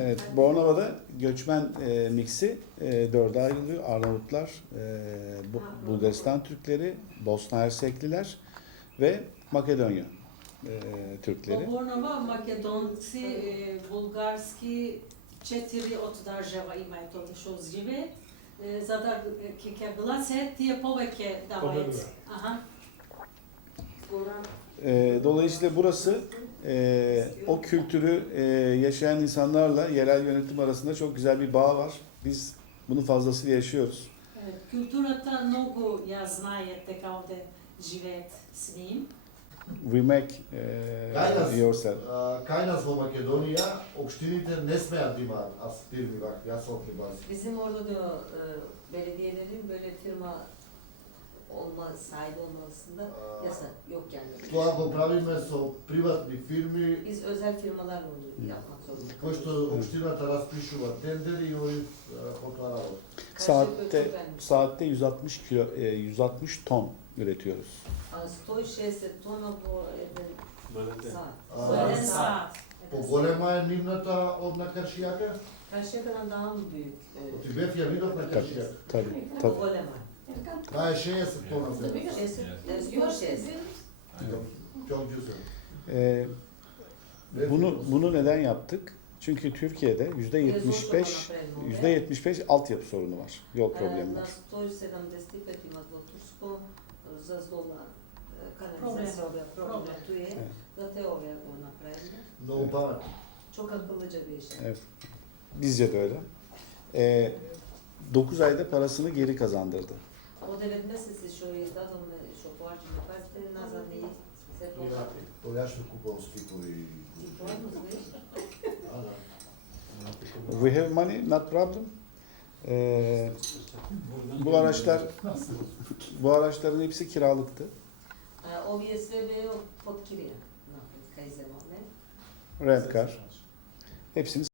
Evet, Bornova'da göçmen e, miksi e, dörde ayrılıyor. Arnavutlar, e, Bulgaristan Türkleri, Bosna Hersekliler ve Makedonya e, Türkleri. Bornova, Makedonci, e, Bulgarski, četiri od država imaju to što uzgive. Zadar e, keke glase, diye poveke davayet. Aha. E, dolayısıyla burası e, o kültürü e, yaşayan insanlarla yerel yönetim arasında çok güzel bir bağ var. Biz bunu fazlasıyla yaşıyoruz. Е, Културата многу ја знаат дека овде живеат с ним. Remake e, Kaynas, yourself. а, кај нас во Македонија, општините не смеат да имаат аз фирми вак, јасотни бази. Bizim orada diyor e, belediyelerin böyle firma olma sahibi olmasında А, yasak yok yani. Тоа го правиме со приватни фирми, Biz özel firmalarla onu yapmak zorunda кои што општината распишува тендери и овој потоа работа. Saatte saatte 160 kilo e, 160 ton üretiyoruz. A 160 tona po jedan saat. А, За еден саат. Поголема е нивната од на Каршијака? Karşıyaka'dan daha mı büyük? E, Оти бев ја видов на Tabii, Каршијака. tabii, tabii. Golema. Ayşe yazık olmaz. Özgür ses. Çok güzel. Ee, bunu bunu neden yaptık? Çünkü Türkiye'de yüzde 75 yüzde 75 altyapı sorunu var. Yol problemi var. Evet. Çok akıllıca bir Bizce de öyle. Ee, 9 ayda parasını geri kazandırdı. O 9 месеци што е издадоме, што плаќаме пазите, назад не е се поврати. То ја што купувам скипови. И платно знаеш? А, да. We have money, not problem. Ee, bu araçlar bu araçların hepsi kiralıktı. А, Овие све беа под кирија, напред, кај земавме. Rent car. Hepsini